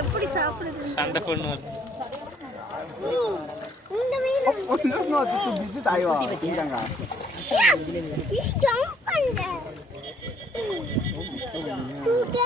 எப்படி சாப்பிடுது சண்டை கொண்டு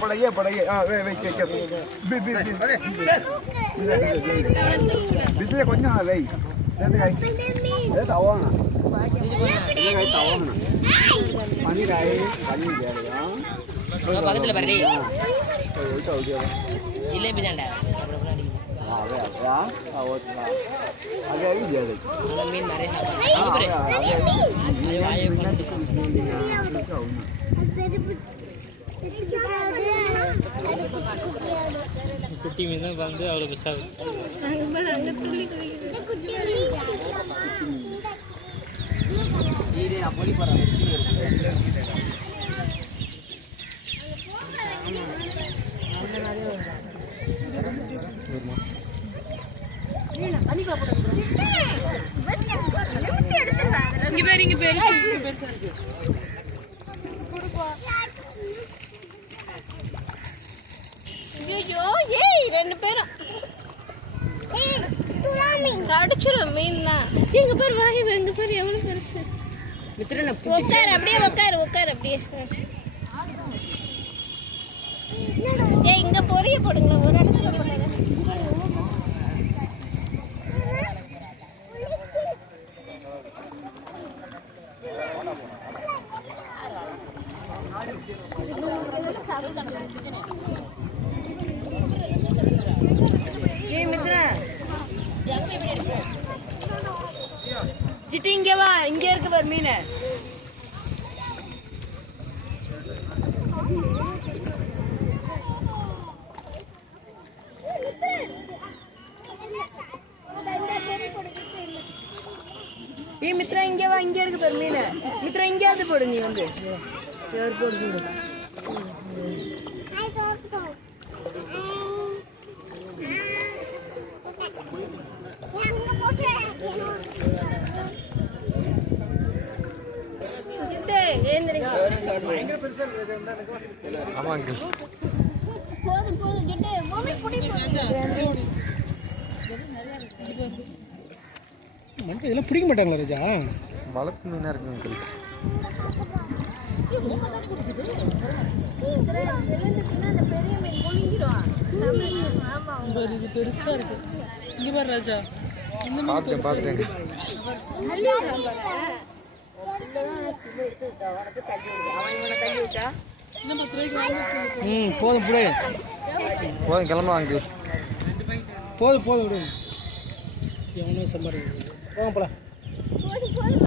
பழைய பழைய பிசில கொஞ்சம் வை பக்கத்துல குட்டி மீன் தான் வந்து அவ்வளோ பெருசாக அங்க பாரு அங்க துள்ளி குதிக்குது இங்க பேரு இங்க பேரு. ஐயோ ஏய் ரெண்டு பேரும். கடிச்சிரும் மீன்லாம் எங்க பேர் வாய் எங்க பேர் எவ்வளவு பெருசு. மித்திரனை உட்காரு அப்படியே உட்காரு உட்காரு அப்படியே. ஏய் இங்க பொரிய போடுங்க ஒரு இடத்துல போடுங்க. இங்க வா இங்க இருக்கு பாரு மீன். ஏய் மித்ரா இங்க வா இங்க இருக்கு பாரு மீன். மித்ரா இங்கேயாவது போடு நீ வந்து. யார் போடு ஆமாம் அங்கிள் போதும் போதும் புடி போதும் இதெல்லாம் பிடிக்க மாட்டாங்களா ராஜா வளர்ப்பு மீனாக இருக்குங்க அங்கிள் அந்த பெரிய மீன் முழுங்கிடும் ஆமா இது பெருசா இருக்கு இங்க பாரு ராஜா பார்த்துட்டேன் பார்த்துட்டேன் ம் போதும் புடு போதும் கிளம்பலாம் அங்கிள். போதும் போதும் விடு. எவனோ சம்பாதிக்க போங்க போலாம்.